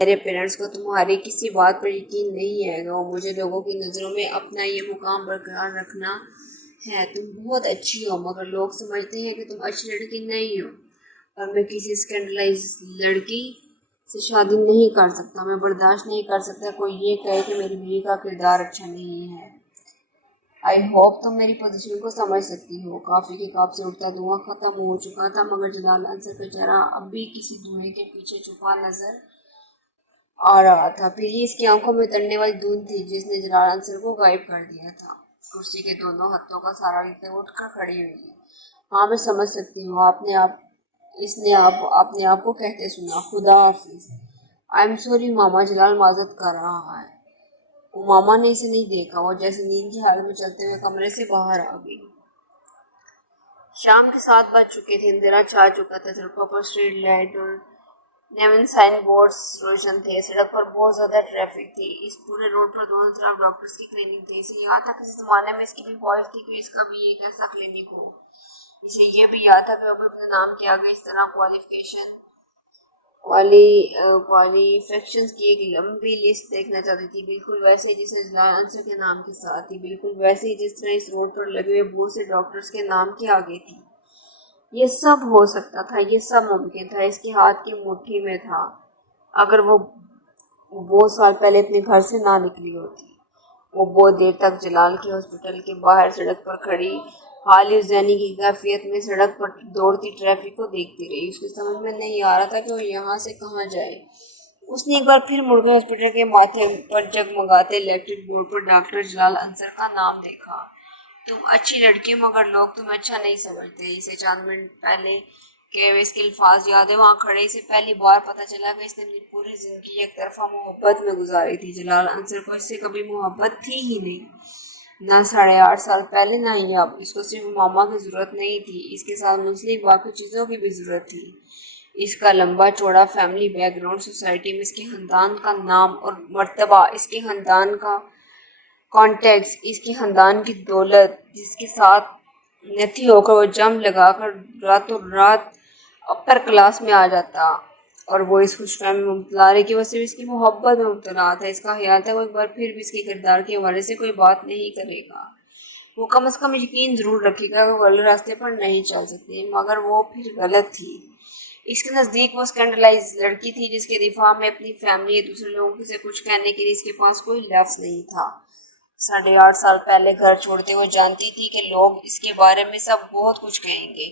میرے پیرنٹس کو تمہاری کسی بات پر یقین نہیں ہے گا، مجھے لوگوں کی نظروں میں اپنا یہ مقام برقرار رکھنا ہے۔ تم بہت اچھی ہو، مگر لوگ سمجھتے ہیں کہ تم اچھی لڑکی نہیں ہو، اور میں کسی اسکینڈلائز لڑکی سے شادی نہیں کر سکتا۔ میں برداشت نہیں کر سکتا کوئی یہ کہے کہ میری بیوی کا کردار اچھا نہیں ہے۔ آئی ہوپ تم میری پوزیشن کو سمجھ سکتی ہو۔ کافی کے کپ سے اٹھتا دھواں ختم ہو چکا تھا، مگر جلال انصر کا چہرہ اب بھی کسی دھوئیں کے پیچھے چھپا نظر آ رہا تھا۔ پھر یہ اس کی آنکھوں میں اترنے والی دھند تھی جس نے جلال انصر کو غائب کر دیا تھا۔ کرسی کے دونوں ہاتھوں کا سہارا لیتے اٹھ کر کھڑی ہوئی۔ ہاں میں سمجھ سکتی ہوں، اس نے اپنے آپ کو کہتے سنا۔ خدا حافظ۔ آئی ایم سوری ماما، جلال معذرت کر رہا ہے۔ وہ ماما نے اسے نہیں دیکھا، وہ جیسے نیند کی حالت میں چلتے ہوئے کمرے سے باہر آ گئی۔ شام کے 7 بج چکے تھے، اندھیرا چھا چکا تھا، سڑکوں پر اسٹریٹ لائٹ اور نیون سائن بورڈز روشن تھے۔ سڑک پر بہت زیادہ ٹریفک تھی۔ اس پورے روڈ پر دونوں طرف ڈاکٹرز کی کلینک تھے۔ اسے یاد تھا کسی زمانے میں اس کی بھی خواہش تھی کہ اس کا بھی ایک ایسا کلینک ہو۔ اسے یہ بھی یاد تھا کہ وہ بھی اپنے نام کے آگے اس طرح کوالیفیکیشنز کی ایک لمبی لسٹ دیکھنا چاہتی تھی، بالکل ویسے ہی جیسے جلال انصر کے نام کے ساتھ تھی، بالکل ویسے ہی جس طرح اس روڈ پر لگے ہوئے بہت سے ڈاکٹرز کے نام کے آگے تھی۔ یہ سب ہو سکتا تھا، یہ سب ممکن تھا، اس کے ہاتھ کی مٹھی میں تھا۔ اگر وہ بہت سال پہلے اپنے گھر سے نہ نکلی ہوتی۔ وہ بہت دیر تک جلال کے ہاسپٹل کے باہر سڑک پر کھڑی حالی ذہنی کی کیفیت میں سڑک پر دوڑتی ٹریفک کو دیکھتی رہی۔ اس کو سمجھ میں نہیں آ رہا تھا کہ وہ یہاں سے کہاں جائے۔ اس نے ایک بار پھر مڑ کر ہاسپٹل کے ماتھے پر جگمگاتے الیکٹرک بورڈ پر ڈاکٹر جلال انصر کا نام دیکھا۔ تم اچھی لڑکی ہو، مگر لوگ تمہیں اچھا نہیں سمجھتے۔ اسے چند منٹ پہلے کہ اس کے الفاظ یاد ہے، وہاں کھڑے اسے پہلی بار پتہ چلا کہ اس نے اپنی پوری زندگی ایک طرفہ محبت میں گزاری تھی۔ جلال انصر کو اس سے کبھی محبت تھی ہی نہیں، نہ 8.5 سال پہلے نہ ہی اب۔ اس کو صرف ماما کی ضرورت نہیں تھی، اس کے ساتھ منسلک باقی چیزوں کی بھی ضرورت تھی۔ اس کا لمبا چوڑا فیملی بیک گراؤنڈ، سوسائٹی میں اس کے خاندان کا نام اور مرتبہ، اس کے خاندان کا کانٹیکٹس، اس کے خاندان کی دولت، جس کے ساتھ نتھی ہو کر وہ جمپ لگا کر راتوں رات اپر کلاس میں آ جاتا، اور وہ اس خوش فہمی میں مبتلا رہی کہ وہ صرف اس کی محبت میں مبتلا تھا۔ اس کا خیال تھا وہ ایک بار پھر بھی اس کے کردار کے حوالے سے کوئی بات نہیں کرے گا، وہ کم از کم یقین ضرور رکھے گا کہ وہ غلط راستے پر نہیں چل سکتی، مگر وہ پھر غلط تھی۔ اس کے نزدیک وہ اسکینڈلائز لڑکی تھی جس کے دفاع میں اپنی فیملی یا دوسرے لوگوں سے کچھ کہنے کے لیے اس کے پاس کوئی لفظ نہیں تھا۔ 8.5 سال پہلے گھر چھوڑتے ہوئے جانتی تھی کہ لوگ اس کے بارے میں سب بہت کچھ کہیں گے۔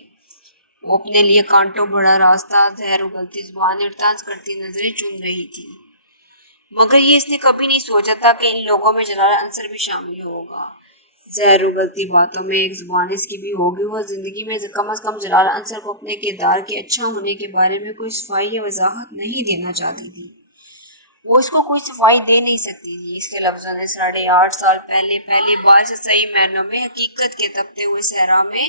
وہ اپنے لیے کانٹوں بھرا راستہ، زہر اگلتی زبانیں اور طنز کرتی نظریں چن رہی تھی، مگر یہ اس نے کبھی نہیں سوچا تھا کہ ان لوگوں میں جلال انصر بھی شامل ہوگا۔ زہر اگلتی باتوں میں ایک زبان اس کی بھی ہوگی۔ وہ زندگی میں کم از کم جلال انصر کو اپنے کردار کے اچھا ہونے کے بارے میں کوئی صفائی یا وضاحت نہیں دینا چاہتی تھی۔ وہ اس کو کوئی صفائی دے نہیں سکتی تھی۔ اس کے لفظوں نے 8.5 سال پہلے پہلی بار سے صحیح معنوں میں حقیقت کے تپتے ہوئے صحرا میں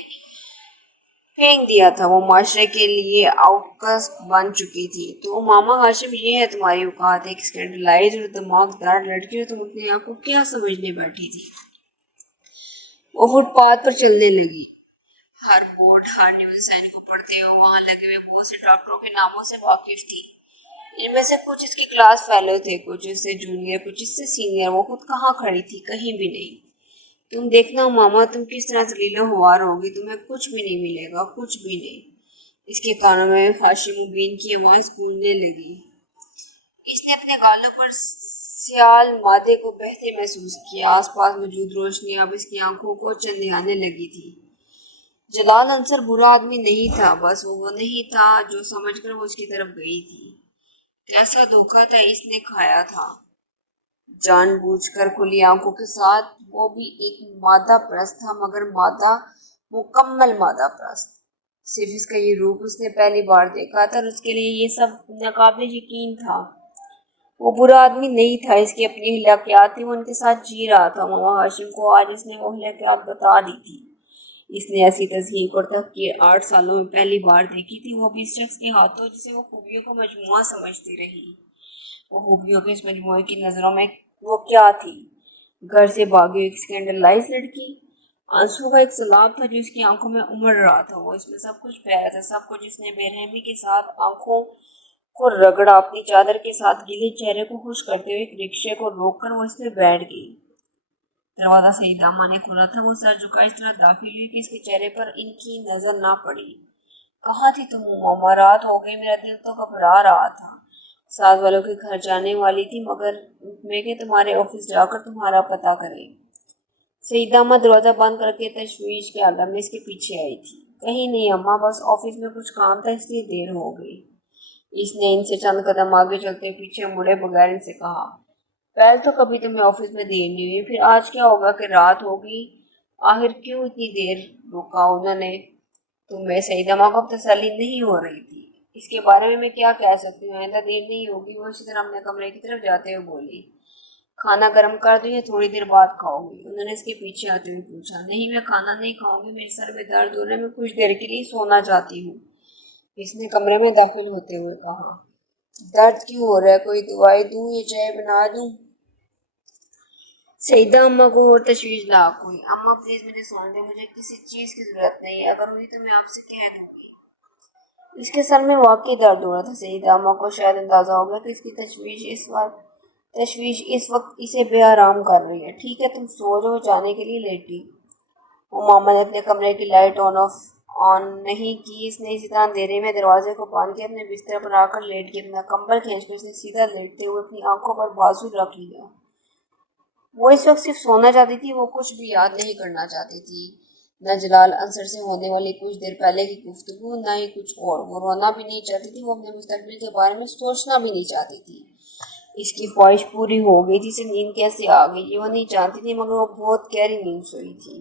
پھینک دیا تھا۔ وہ معاشرے کے لیے آؤٹ کاسٹ بن چکی تھی۔ تو ماما ہاشم، یہ ہے تمہاری اوقات، ایک اسکینڈلائز اور دماغدار لڑکی، اور تم اپنے آپ کو کیا سمجھنے بیٹھی تھی؟ وہ فٹ پاتھ پر چلنے لگی، ہر بورڈ، ہر نیوز سائن کو پڑھتے ہوئے وہاں لگے ہوئے بہت سے ڈاکٹروں کے ناموں سے واقف تھی۔ ان میں سے کچھ اس کی کلاس فیلو تھے، کچھ اس سے جونیئر، کچھ اس سے سینئر۔ وہ خود کہاں کھڑی تھی؟ کہیں بھی نہیں۔ تم دیکھنا ماما، تم کس طرح ذلیل و خوار ہوگی، تمہیں کچھ بھی نہیں ملے گا، کچھ بھی نہیں۔ اس کے کانوں میں ہاشم مبین کی آواز گونجنے لگی۔ اس نے اپنے گالوں پر سیال مادے کو بہتے محسوس کیا۔ آس پاس موجود روشنی اب اس کی آنکھوں کو چندیانے لگی تھی۔ جلال انصر برا آدمی نہیں تھا، بس وہ نہیں تھا جو سمجھ کر وہ اس کی طرف گئی تھی۔ کیسا دھوکہ تھا اس نے کھایا تھا، جان بوجھ کر کھلی آنکھوں کے ساتھ۔ وہ بھی ایک مادہ پرست تھا، مگر مکمل مادہ پرست۔ صرف اس کا یہ روپ اس نے پہلی بار دیکھا تھا اور اس کے لیے یہ سب ناقابل یقین تھا۔ وہ برا آدمی نہیں تھا، اس کی اپنی اخلاقیات تھی، وہ ان کے ساتھ جی رہا تھا۔ ماما ہاشم کو آج اس نے وہ اخلاقیات بتا دی تھی۔ اس نے ایسی تصحیح اور تحقیر 8 سالوں میں پہلی بار دیکھی تھی، وہ بھی اس شخص کے ہاتھوں جسے وہ خوبیوں کا مجموعہ سمجھتی رہی۔ وہ خوبیوں کے اس مجموعے کی نظروں میں وہ کیا تھی؟ گھر سے بھاگی ایک اسکینڈلائز لڑکی؟ آنسو کا ایک سیلاب تھا جو اس کی آنکھوں میں امڑ رہا تھا۔ وہ اس میں سب کچھ بہہ رہا تھا، سب کچھ۔ اس نے بے رحمی کے ساتھ آنکھوں کو رگڑا، اپنی چادر کے ساتھ گیلے چہرے کو خوش کرتے ہوئے ایک رکشے کو روک کر وہ اس میں بیٹھ گئی۔ دروازہ سعید اماں نے کھولا تھا۔ وہ سر جھکا اس طرح داخل ہوئی کہ اس کے چہرے پر ان کی نظر نہ پڑی۔ کہاں تھی تم ماما؟ رات ہو گئی، میرا دل تو گھبرا رہا تھا۔ ساتھ والوں کے گھر جانے والی تھی مگر میں کہ تمہارے آفس جا کر تمہارا پتہ کریں۔ سعیدہ اماں دروازہ بند کر کے تشویش کے عالم میں اس کے پیچھے آئی تھی۔ کہیں نہیں اماں، بس آفس میں کچھ کام تھا اس لیے دیر ہو گئی۔ اس نے ان سے چند قدم آگے چلتے پیچھے مڑے بغیر ان سے کہا، پہلے تو کبھی تمہیں آفس میں دیر نہیں ہوئی، پھر آج کیا ہوگا کہ رات ہوگی؟ آخر کیوں اتنی دیر روکا انہوں نے تمہیں؟ سعیدہ اماں کو تسلی نہیں ہو رہی تھی۔ اس کے بارے میں کیا کہہ سکتی ہوں، آئندہ دیر نہیں ہوگی، وہ اسی طرح اپنے کمرے کی طرف جاتے ہوئے بولی۔ کھانا گرم کر دوں یا تھوڑی دیر بعد کھاؤ گی؟ انہوں نے اس کے پیچھے آتے ہوئے پوچھا۔ نہیں، میں کھانا نہیں کھاؤں گی، میرے سر میں درد ہو رہا ہے، میں کچھ دیر کے لیے سونا چاہتی ہوں، اس نے کمرے میں داخل ہوتے ہوئے کہا۔ درد کیوں ہو رہا ہے؟ کوئی دوائی دوں یا چائے بنا دوں؟ سعیدہ اماں کو اور تشویش لاحق ہوئی۔ اماں پلیز مجھے سونے دیں، مجھے کسی چیز کی ضرورت نہیں ہے، اگر ہوئی تو میں آپ سے کہہ دوں گی۔ اس کے سر میں واقعی درد ہو رہا تھا۔ سعیدہ اماں کو شاید اندازہ ہو گیا کہ اس کی تشویش اس وقت اسے بے آرام کر رہی ہے۔ ٹھیک ہے تم سو جاؤ، جانے کے لیے لیٹی۔ ماما نے اپنے کمرے کی لائٹ آن نہیں کی۔ اس نے اسی طرح اندھیرے میں دروازے کو باندھ کے اپنے بستر پر آ کر لیٹ گیا۔ اپنا کمبل کھینچ کر اس نے سیدھا لیٹتے ہوئے اپنی آنکھوں پر بازو رکھ لیا۔ وہ اس وقت صرف سونا چاہتی تھی، وہ کچھ بھی یاد نہیں کرنا چاہتی تھی، نہ جلال انصر سے ہونے والی کچھ دیر پہلے کی گفتگو، نہ ہی کچھ اور۔ وہ رونا بھی نہیں چاہتی تھی، وہ اپنے مستقبل کے بارے میں سوچنا بھی نہیں چاہتی تھی۔ اس کی خواہش پوری ہو گئی تھی، اسے نیند کیسے آ گئی یہ وہ نہیں جانتی تھی، مگر وہ بہت گہری نیند سوئی تھی۔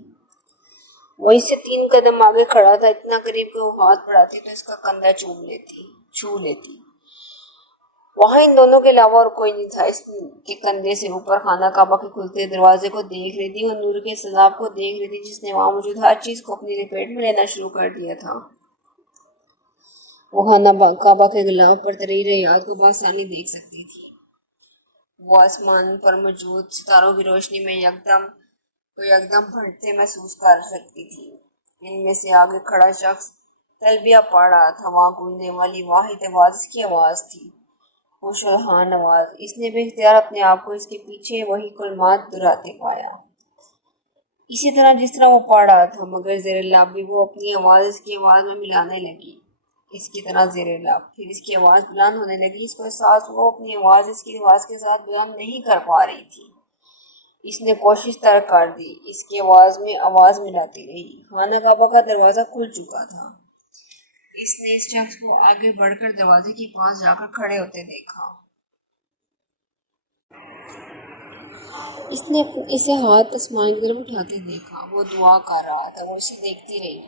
وہ اس سے 3 قدم آگے کھڑا تھا، اتنا قریب کہ وہ ہاتھ بڑھاتی تو اس کا کندھا چھو لیتی۔ وہاں ان دونوں کے علاوہ اور کوئی نہیں تھا۔ اس کے کندھے سے اوپر خانہ کعبہ کے کھلتے دروازے کو دیکھ رہی تھی اور نور کے سیلاب کو دیکھ رہی تھی جس نے وہاں موجود ہر چیز کو اپنی لپیٹ میں لینا شروع کر دیا تھا۔ وہ خانہ کعبہ کے غلاف پر تریر حیات کو بآسانی دیکھ سکتی تھی۔ وہ آسمان پر موجود ستاروں کی روشنی میں یکدم بھٹکتے محسوس کر سکتی تھی۔ ان میں سے آگے کھڑا شخص تلبیہ پڑھ رہا تھا۔ وہاں گونجنے والی واحد آواز اس کی آواز تھی، خوش الحان آواز۔ اس نے بے اختیار اپنے آپ کو اس کے پیچھے وہی کلمات دہراتے پایا، اسی طرح جس طرح وہ پڑھ رہا تھا، مگر زیر لب بھی وہ اپنی آواز اس کی آواز میں ملانے لگی، اس کی طرح زیر لب۔ پھر اس کی آواز بلند ہونے لگی۔ اس کو احساس ہوا وہ اپنی آواز اس کی آواز کے ساتھ بلند نہیں کر پا رہی تھی۔ اس نے کوشش ترک کر دی، اس کی آواز میں آواز ملاتی رہی۔ خانہ کعبہ کا دروازہ کھل چکا تھا۔ اس نے اس شخص کو آگے بڑھ کر دروازے کے پاس جا کر کھڑے ہوتے دیکھا۔ اس نے اسے ہاتھ آسمان کی طرف اٹھاتے دیکھا۔ وہ دعا کر رہا تھا، وہ اسے دیکھتی رہی۔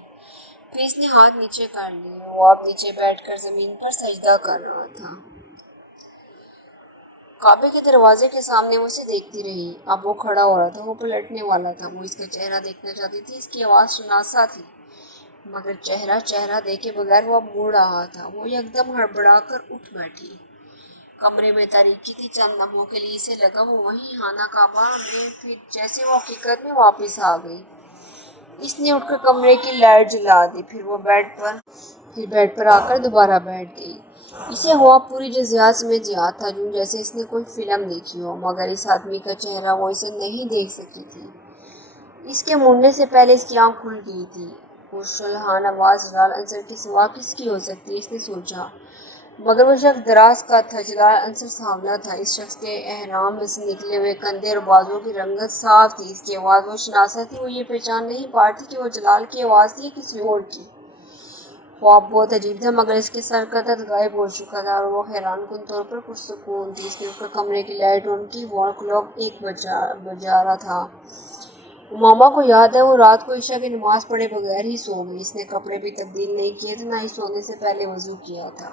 پھر اس نے ہاتھ نیچے کر لیے۔ وہ اب نیچے بیٹھ کر زمین پر سجدہ کر رہا تھا۔ کعبے کے دروازے کے سامنے وہ اسے دیکھتی رہی۔ اب وہ کھڑا ہو رہا تھا، وہ پلٹنے والا تھا۔ وہ اس کا چہرہ دیکھنا چاہتی تھی، اس کی آواز شناسا تھی، مگر چہرہ دیکھے بغیر وہ اب مڑ رہا تھا۔ وہ یکدم ہڑبڑا کر اٹھ بیٹھی۔ کمرے میں تاریکی تھی۔ چند لمحوں کے لیے اسے لگا وہ وہیں خانہ کعبہ میں، پھر جیسے وہ حقیقت میں واپس آ گئی۔ اس نے اٹھ کر کمرے کی لائٹ جلا دی، پھر وہ بیڈ پر آ کر دوبارہ بیٹھ گئی۔ اسے ہوا پوری جزیات سمیت یاد تھا، یوں جیسے اس نے کوئی فلم دیکھی ہو، مگر اس آدمی کا چہرہ وہ اسے نہیں دیکھ سکی تھی۔ اس کے مڑنے سے پہلے اس کی آنکھ کھل گئی تھی۔ خوش الحان آواز جلال انصر کے سوا کس کی ہو سکتی ہے، اس نے سوچا، مگر وہ شخص دراز کا تھا۔ جلال انصر سانولا تھا۔ اس شخص کے احرام میں سے نکلے ہوئے کندھے اور بازوؤں کی رنگت صاف تھی۔ اس کی آواز وہ شناسا تھی۔ وہ یہ پہچان نہیں پا رہی تھی کہ وہ جلال کی آواز تھی یا کسی اور کی۔ خواب بہت عجیب تھا، مگر اس کے سر کا درد غائب ہو چکا تھا اور وہ حیران کن طور پر پرسکون تھی۔ اس نے اٹھ کر کمرے کی لائٹ آن کی۔ وال کلاک 1 بجا رہا تھا۔ ماما کو یاد ہے وہ رات کو عشاء کی نماز پڑھے بغیر ہی سو گئی۔ اس نے کپڑے بھی تبدیل نہیں کیے تھے، نہ ہی سونے سے پہلے وضو کیا تھا۔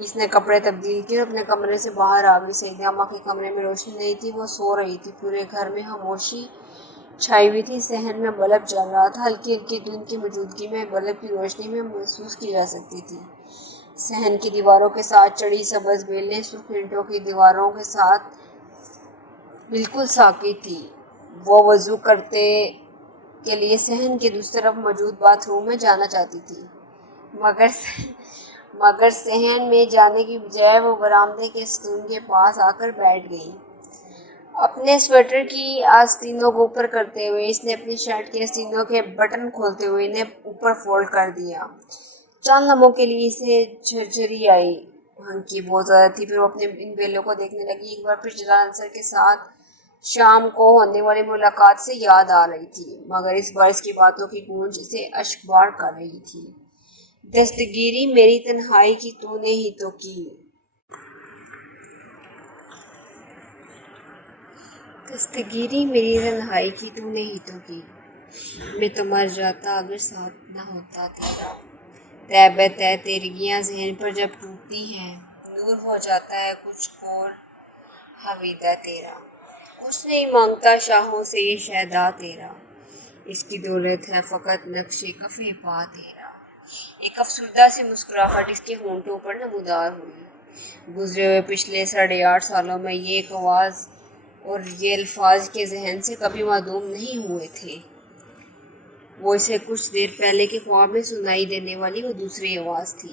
اس نے کپڑے تبدیل کیے اور اپنے کمرے سے باہر آ گئی۔ سعیدہ اماں کے کمرے میں روشنی نہیں تھی، وہ سو رہی تھی۔ پورے گھر میں خاموشی چھائی ہوئی تھی۔ صحن میں بلب جل رہا تھا، ہلکی ہلکی دھند کی موجودگی میں بلب کی روشنی میں محسوس کی جا سکتی تھی۔ صحن کی دیواروں کے ساتھ چڑھی سبز بیلیں سرخ اینٹوں کی دیواروں کے ساتھ بالکل ساکت تھی۔ وہ وضو کرتے کے لیے صحن کے دوسری طرف موجود باتھ روم میں جانا چاہتی تھی، مگر صحن میں جانے کی بجائے وہ برآمدے کے ستون کے پاس آ کر بیٹھ گئی۔ اپنے سویٹر کی آستینوں کو اوپر کرتے ہوئے اس نے اپنی شرٹ کے آستینوں کے بٹن کھولتے ہوئے انہیں اوپر فولڈ کر دیا۔ چند لمحوں کے لیے اسے جھرجھری آئی، ہنکی بہت زیادہ تھی، پھر وہ اپنے ان بیلوں کو دیکھنے لگی۔ ایک بار پھر جلال انصر کے ساتھ شام کو ہونے والی ملاقات سے یاد آ رہی تھی، مگر اس بار اس کی باتوں کی گونج اسے اشکبار کر رہی تھی۔ دستگیری میری تنہائی کی تو نے ہی تو کی، دستگیری میری تنہائی کی تو نے ہی تو کی، میں تو مر جاتا اگر ساتھ نہ ہوتا تیرا۔ تہ بہ تہ تیرگیاں ذہن پر جب ٹوٹتی ہیں، نور ہو جاتا ہے کچھ اور حویدہ تیرا۔ کچھ نہیں مانگتا شاہوں سے یہ شہدا تیرا، اس کی دولت ہے فقط نقش کف پا تیرا۔ ایک افسردہ سی مسکراہٹ اس کے ہونٹوں پر نمودار ہوئی۔ گزرے ہوئے پچھلے 8.5 سالوں میں یہ ایک آواز اور یہ الفاظ کے ذہن سے کبھی معدوم نہیں ہوئے تھے۔ وہ اسے کچھ دیر پہلے کے خواب میں سنائی دینے والی وہ دوسری آواز تھی۔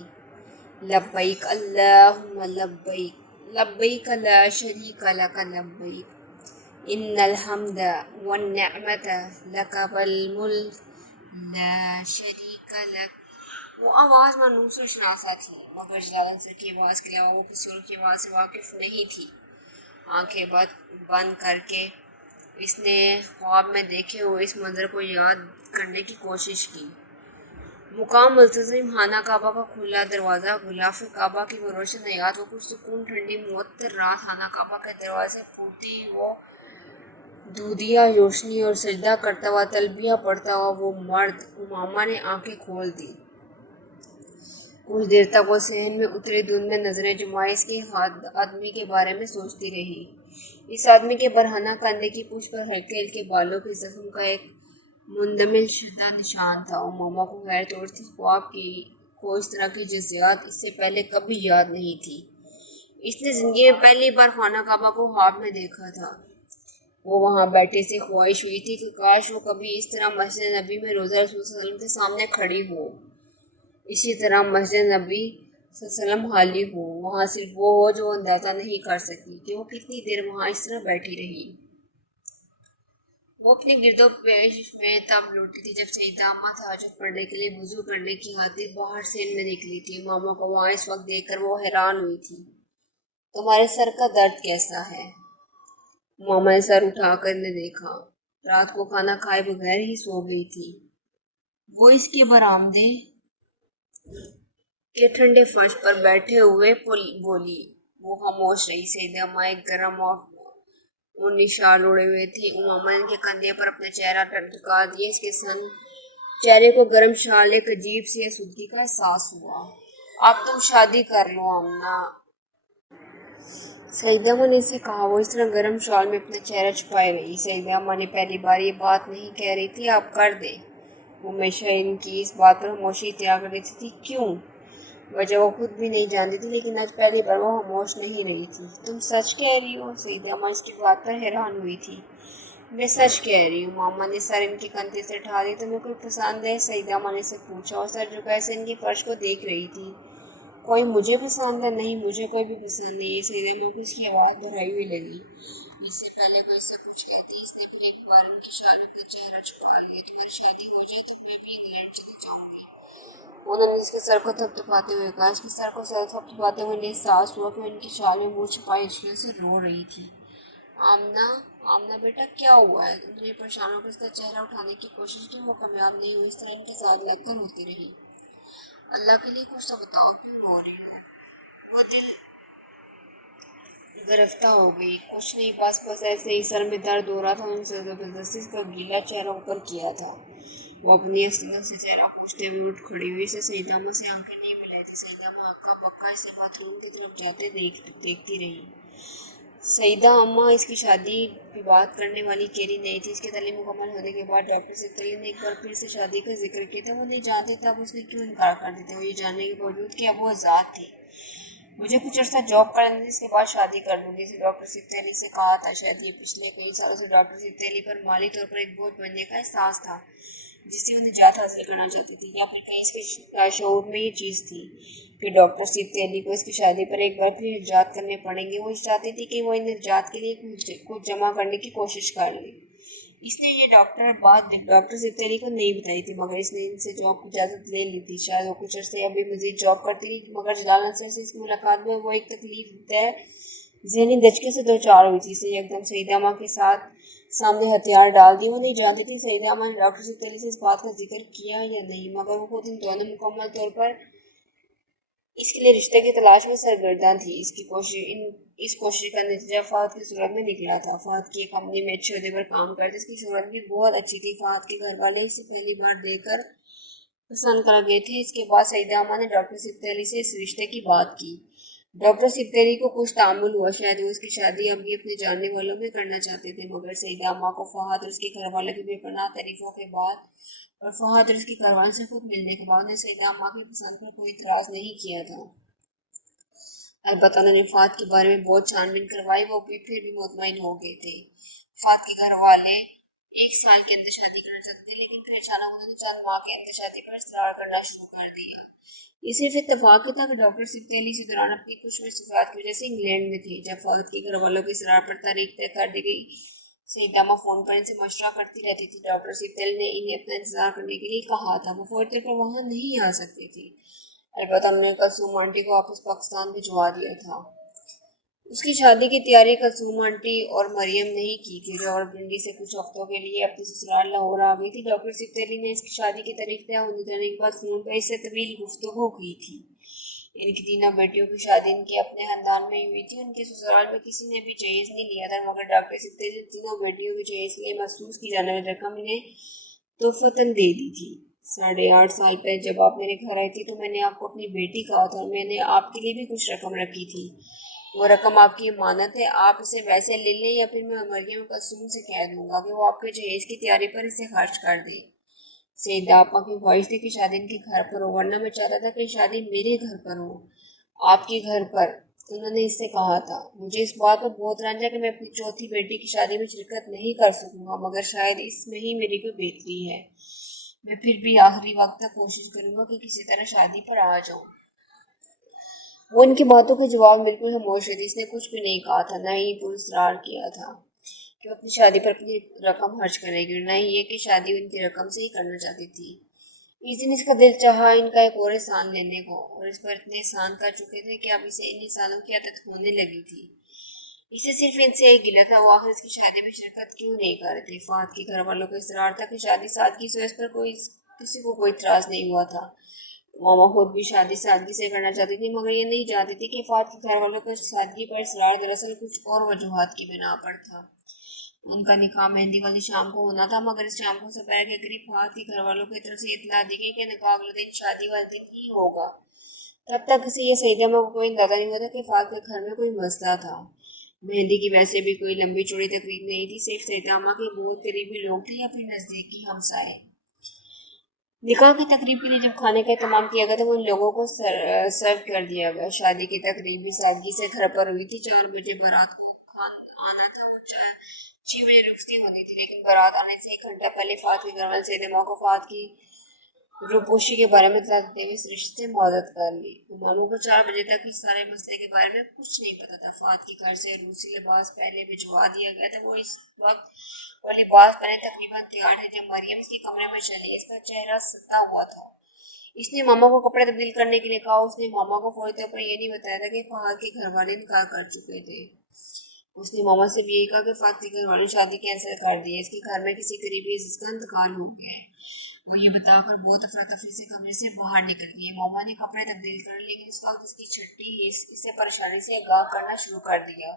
لبیک اللہم لبیک، لبیک لا شریک لک لبیک، ان الحمد والنعمت لک والملک لا شریک لک۔ وہ آواز مانوس اور شناسا تھی، مگر جلال انصر کی آواز کے علاوہ وہ کسی اور کی آواز سے واقف نہیں تھی۔ آنکھیں بند کر کے اس نے خواب میں دیکھے ہوئے اس منظر کو یاد کرنے کی کوشش کی۔ مقام ملتزم، خانہ کعبہ کا کھلا دروازہ، غلاف کعبہ کی وہ روشن حیات، وہ پرسکون ٹھنڈی معطر رات، خانہ کعبہ کے دروازے پھوٹتی وہ دودیا روشنی اور سجدہ کرتا ہوا تلبیہ پڑھتا ہوا وہ مرد۔ امامہ نے آنکھیں کھول دی۔ کچھ دیر تک وہ صحن میں اتری دھند میں نظریں جمائے اس کے آدمی کے بارے میں سوچتی رہی۔ اس آدمی کے برہنہ کندھے کی پشت پر ہلکے ہلکے بالوں کے زخم کا ایک مندمل شدہ نشان تھا۔ امامہ کو غیر طور سے خواب کو اس طرح کی جزیات اس سے پہلے کبھی یاد نہیں تھی۔ اس نے زندگی میں پہلی بار خانہ کعبہ کو خواب میں دیکھا تھا۔ وہ وہاں بیٹھے سے خواہش ہوئی تھی کہ کاش وہ کبھی اس طرح مسجد نبی میں روزہ رسول صلی اللہ علیہ وسلم کے سامنے کھڑی ہو، اسی طرح مسجد نبی صلی اللہ علیہ وسلم حالی ہو، وہاں صرف وہ ہو جو وہ اندازہ نہیں کر سکی کہ وہ کتنی دیر وہاں اس طرح بیٹھی رہی۔ وہ اپنی گرد و پیش میں تب لوٹی تھی جب سیدہ اماں تہجد پڑھنے کے لیے وضو کرنے کی خاطر باہر صحن میں نکلی تھی۔ امامہ کو وہاں اس وقت دیکھ کر وہ حیران ہوئی تھی۔ تمہارے سر کا درد کیسا ہے؟ امامہ نے سر اٹھا کر انہیں دیکھا۔ رات کو کھانا کھائے بغیر ہی سو گئی تھی۔ وہ اس کے برآمدے کے ٹھنڈے فرش پر بیٹھے ہوئے بولی۔ وہ خاموش رہی۔ سیدہ اماں ایک گرم اور اونی شال اوڑھے ہوئے تھی۔ امامہ نے ان کے کندھے پر اپنا چہرہ ٹکا دیا۔ اس کے سن چہرے کو گرم شال ایک عجیب سی آسودگی کا احساس ہوا۔ اب تم شادی کر لو آمنہ، سیدہ اماں نے اسے کہا۔ وہ اس طرح گرم شال میں اپنا چہرہ چھپائے رہی۔ سیدہ اماں نے پہلی بار یہ بات نہیں کہہ رہی تھی آپ کر دیں۔ وہ ہمیشہ ان کی اس بات پر خاموشی اختیار کر لیتی تھی۔ کیوں؟ وجہ وہ خود بھی نہیں جانتی تھی، لیکن آج پہلی بار وہ خاموش نہیں رہی تھی۔ تم سچ کہہ رہی ہو؟ سیدہ اماں اس کی بات پر حیران ہوئی تھی۔ میں سچ کہہ رہی ہوں۔ امامہ نے سر ان کے کندھے سے اٹھا دیا۔ تمہیں کوئی پسند ہے؟ سیدہ اماں نے سے پوچھا اور سر جھکائے سے ان کی فرش کو دیکھ رہی تھی۔ کوئی مجھے پسند ہے؟ نہیں، مجھے کوئی بھی پسند نہیں ہے۔ سیدہ اماں کو اس کی آواز دہرائی ہوئی لگی۔ اس سے پہلے کوئی اس سے کچھ کہتی اس نے پھر ایک بار ان کی شال میں اپنا چہرہ چھپا لیا۔ تمہاری شادی ہو جائے تو میں بھی انگلینڈ چلی جاؤں گی، انہوں نے اس کے سر کو تھپتھپاتے ہوئے کہا۔ اس کے سر کو تھپتھپاتے ہوئے انہیں احساس ہوا کہ وہ ان کی شال میں منہ چھپائے اچھلوں سے رو رہی تھی۔ آمنہ، آمنہ بیٹا کیا ہوا ہے؟ انہوں نے پریشان ہو کر اس کا چہرہ اٹھانے کی کوشش کی، وہ کامیاب نہیں ہوئی۔ اس طرح ان کے ساتھ لگ کر روتی رہی۔ اللہ کے لیے کچھ تو بتاؤ، کیوں رو رہی ہو؟ وہ دل گرفتہ ہو گئی۔ کچھ نہیں، بس ایسے ہی سر میں درد ہو رہا تھا۔ انہوں نے زبردستی اس کا گیلا چہرہ اوپر کیا تھا۔ وہ اپنی آستینوں سے چہرہ پوچھتے ہوئے اٹھ کھڑی ہوئی۔ اسے سیدہ اماں سے آنکھیں نہیں ملائی تھی۔ سیدہ اماں ہکا بکا اسے باتھ روم کی طرف جاتے دیکھتی رہی۔ سیدہ اماں اس کی شادی کی بات کرنے والی اکیلی نہیں تھی۔ اس کی تعلیم مکمل ہونے کے بعد ڈاکٹر صدیق علی نے ایک بار پھر سے شادی کا ذکر کیا تھا۔ وہ نہیں جانتے تھے اب اس نے کیوں انکار کر دیا تھا، وہ یہ جاننے کے باوجود کہ اب وہ آزاد تھی۔ مجھے کچھ عرصہ جاب کر لینے دیں، اس کے بعد شادی کر لوں گی، اسے ڈاکٹر صدیق علی سے کہا تھا۔ شاید یہ پچھلے کئی سالوں سے ڈاکٹر صدیق علی پر مالی طور پر ایک بوجھ بننے کا احساس تھا۔ جس سے وہ نجات حاصل کرنا چاہتی تھی، یا پھر کہیں اس کے شعور میں یہ چیز تھی کہ ڈاکٹر سیفتی علی کو اس کی شادی پر ایک بار پھر ایجاد کرنے پڑیں گے۔ وہ چاہتی تھی کہ وہ ان ایجاد کے لیے کچھ جمع کرنے کی کوشش کر لے۔ اس نے یہ بات ڈاکٹر سیفتی علی کو نہیں بتائی تھی، مگر اس نے ان سے جاب کی اجازت لے لی تھی۔ شاید وہ کچھ عرصے ابھی مزید جاب کرتی رہی، مگر جلال انصر سے اس ملاقات میں وہ ایک تکلیف دہ ذہنی دھچکے سے دوچار ہوئی تھی۔ اسے ایک دم سیدہ ماں کے سامنے ہتھیار ڈال دی۔ وہ نہیں جانتی تھی سیدہ ماں نے ڈاکٹر سیفتی علی سے اس بات کا ذکر کیا یا نہیں، مگر وہ خود ان دونوں مکمل طور پر اس کے لیے رشتے کی تلاش میں سرگرداں تھی۔ اس کوشش کا نتیجہ فہد کی صورت میں نکلا تھا۔ فہد کی ایک کمپنی میں اچھے عہدے پر کام کرتے، اس کی صورت بھی بہت اچھی تھی۔ فہد کے گھر والے اسے پہلی بار دیکھ کر پسند کر گئے تھے۔ اس کے بعد سیدہ اماں نے ڈاکٹر سیفتی علی سے اس رشتے کی بات کی۔ ڈاکٹر سیفتی علی کو کچھ تعامل ہوا، شاید وہ اس کی شادی اب بھی اپنے جاننے والوں میں کرنا چاہتے تھے، مگر سیدہ اماں کو فہد اور اس کے گھر والوں کی بے پناہ تعریفوں کے بعد اور فہد اور اس کے گھر والوں سے خود ملنے کے بعد نے سیدہ اماں کی پسند پر کوئی اعتراض نہیں کیا تھا۔ البتہ انہوں نے فہد کے بارے میں بہت چھان بین کروائی، وہ بھی پھر بھی مطمئن ہو گئے تھے۔ فہد کے گھر والے 1 سال کے اندر شادی کرنا چاہتے تھے، لیکن پھر اچانک انہوں نے چند ماہ کے اندر شادی پر اصرار کرنا شروع کر دیا۔ یہ صرف اتفاق تھا کہ ڈاکٹر سیفتی علی اسی دوران اپنی کچھ مصروفیات کی وجہ سے انگلینڈ میں تھے۔ جب فہد کے گھر والوں کے اصرار پر تاریخ طے کر دی گئی، سیدہ اماں فون پر ان سے مشورہ کرتی رہتی تھی۔ ڈاکٹر سیفتی علی نے انہیں اپنا انتظار کرنے کے لیے کہا تھا۔ وہ فوری طور پر وہاں نہیں آ سکتی تھی، البتہ ہم نے کلثوم آنٹی کو واپس پاکستان بھجوا دیا تھا۔ اس کی شادی کی تیاری کلثوم آنٹی اور مریم نہیں کی تھی، جو راولپنڈی سے کچھ ہفتوں کے لیے اپنے سسرال لاہور آ گئی تھی۔ ڈاکٹر سیفتی علی نے اس کی شادی کی تاریخ طے ہونے جانے کے بعد فون پر اس سے طویل گفتگو کی تھی۔ ان کی تینوں بیٹیوں کی شادی ان کے اپنے خاندان میں ہوئی تھی۔ ان کے سسرال میں کسی نے بھی جہیز نہیں لیا تھا، مگر ڈاکٹر سیفتی علی نے تینوں بیٹیوں کے جہیز کے لیے محسوس کی جانے والی رقم انہیں تحفتاً دے دی تھی۔ 8.5 سال پہلے جب آپ میرے گھر آئی تھی تو میں نے آپ کو اپنی بیٹی کہا تھا، اور میں نے آپ کے لیے بھی کچھ رقم رکھی تھی۔ وہ رقم آپ کی امانت ہے، آپ اسے ویسے لے لیں یا پھر میں مریم کلثوم سے کہہ دوں گا کہ وہ آپ کے جہیز کی تیاری پر اسے خرچ کر دے۔ سیدہ آپا کی خواہش تھی کہ شادی ان کے گھر پر ہو، ورنہ میں چاہتا تھا کہ شادی میرے گھر پر ہو، آپ کے گھر پر، انہوں نے اس سے کہا تھا۔ مجھے اس بات پر بہت رنج ہے کہ میں اپنی چوتھی بیٹی کی شادی میں شرکت نہیں کر سکوں گا، مگر شاید اس میں ہی میری کوئی بہتری ہے۔ میں پھر بھی آخری وقت تک کوشش کروں گا کہ کسی طرح شادی پر آ جاؤں۔ وہ ان کی باتوں کے جواب میں بالکل خاموش رہی تھی۔ اس نے کچھ بھی نہیں کہا تھا، نہ ہی پرسرار کیا تھا کہ وہ اپنی شادی پر اپنی رقم خرچ کرے گی، اور نہ ہی یہ کہ شادی ان کی رقم سے ہی کرنا چاہتی تھی۔ اس دن اس کا دل چاہا ان کا ایک اور احسان لینے کو، اور اس پر اتنے احسان کر چکے تھے کہ اب اسے ان احسانوں کی عادت ہونے لگی تھی۔ اسے صرف ان سے ایک گلہ تھا، وہ آخر اس کی شادی میں شرکت کیوں نہیں کر رہے تھے۔ فہد کے گھر والوں کا اصرار تھا کہ شادی سادگی سے، اس پر کسی کو کوئی اعتراض نہیں ہوا تھا۔ ماما خود بھی شادی سادگی سے کرنا چاہتی تھی، مگر یہ نہیں جانتی تھی کہ فہد کے گھر والوں کا سادگی پر اصرار دراصل کچھ اور وجوہات کی بنا پر تھا۔ ان کا نکاح مہندی والی شام کو ہونا تھا، مگر اس شام کو سپہر کے قریب فہد کے گھر والوں کی طرف سے اطلاع دی گئی کہ نکاح اگلے دن شادی والے دن ہی ہوگا۔ تب تک کسی یہ سیدہ ماں کو کوئی اندازہ نہیں ہوا تھا کہ فہد کے گھر میں کوئی مسئلہ تھا۔ مہندی کی ویسے بھی کوئی لمبی چوڑی تقریب نہیں تھی، صرف سیدہ ماں کے بہت قریبی لوگ تھے یا پھر نزدیکی ہمسائے۔ نکاح کی تقریب کے لیے جب کھانے کا اہتمام کیا گیا تو وہ ان لوگوں کو سرو کر دیا گیا۔ شادی کی تقریب بھی سادگی سے گھر پر ہوئی تھی۔ 4 بجے بارات کو آنا تھا اور 6 بجے رخصتی ہونی تھی، لیکن بارات آنے سے 1 گھنٹہ پہلے فہد کے گھر والے سیدہ ماں کو فہد کی روپوشی کے بارے میں اطلاع دیتے ہوئے اس رشتے سے معذرت کر لی۔ ماموں کو 4 بجے تک اس سارے مسئلے کے بارے میں کچھ نہیں پتا تھا۔ فہد کے گھر سے روسی لباس پہلے بھجوا دیا گیا تھا۔ وہ اس وقت وہ لباس پہنے تقریباً تیار ہے جب مریم اس کے کمرے میں چلی۔ اس کا چہرہ ستا ہوا تھا۔ اس نے ماما کو کپڑے تبدیل کرنے کے لیے کہا۔ اس نے ماما کو فوری طور پر یہ نہیں بتایا تھا کہ فہد کے گھر والے انکار کر چکے تھے۔ اس نے ماما سے بھی یہی کہا کہ فہد کے گھر والوں نے شادی کینسل کر دی ہے، اس کے گھر میں کسی قریبی عزیز کا انتقال ہو گیا ہے۔ وہ یہ بتا کر بہت افراتفری سے کمرے سے باہر نکل گئی۔ ماما نے کپڑے تبدیل کر لیے، لیکن اس وقت اس کی چھٹی اسے پریشانی سے آگاہ کرنا شروع کر دیا۔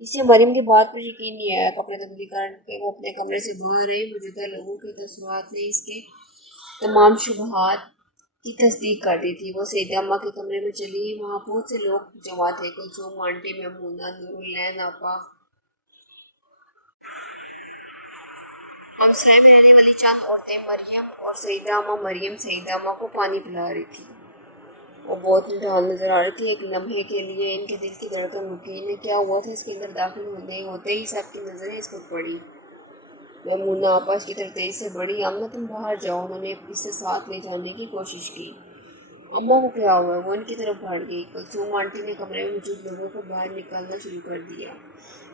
اسے مریم کی بات پر یقین نہیں آیا۔ کپڑے تبدیل کر کے وہ اپنے کمرے سے باہر آئی۔ موجودہ لوگوں کے تاثرات نے اس کے تمام شبہات کی تصدیق کر دی تھی۔ وہ سیدہ اماں کے کمرے میں چلی۔ وہاں بہت سے لوگ جمع تھے: کلثوم آنٹی، میمونہ، نورالعین آپا، ہمسائے میں رہنے والی چند عورتیں، مریم اور سیدہ اماں۔ مریم سیدہ اماں کو پانی پلا رہی تھی۔ وہ بہت نڈھال نظر آ رہی تھی۔ ایک لمحے کے لیے ان کے دل کی دھڑکن رکی۔ انہیں کیا ہوا تھا؟ اس کے اندر داخل ہوتے ہی سب کی نظریں اس پر پڑی۔ میمونہ آپا اس کی طرف تیزی سے بڑھی. اماں تم باہر جاؤ. انہوں نے اسے ساتھ لے جانے کی کوشش کی. اماں کو کیا ہوا؟ وہ ان کی طرف بڑھ گئی. کلثوم آنٹی نے کمرے میں موجود لوگوں کو باہر نکالنا شروع کر دیا.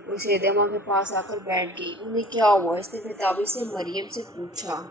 وہ سید اماں کے پاس آ کر بیٹھ گئی. انہیں کیا ہوا؟ اس نے بے تابی سے مریم سے پوچھا.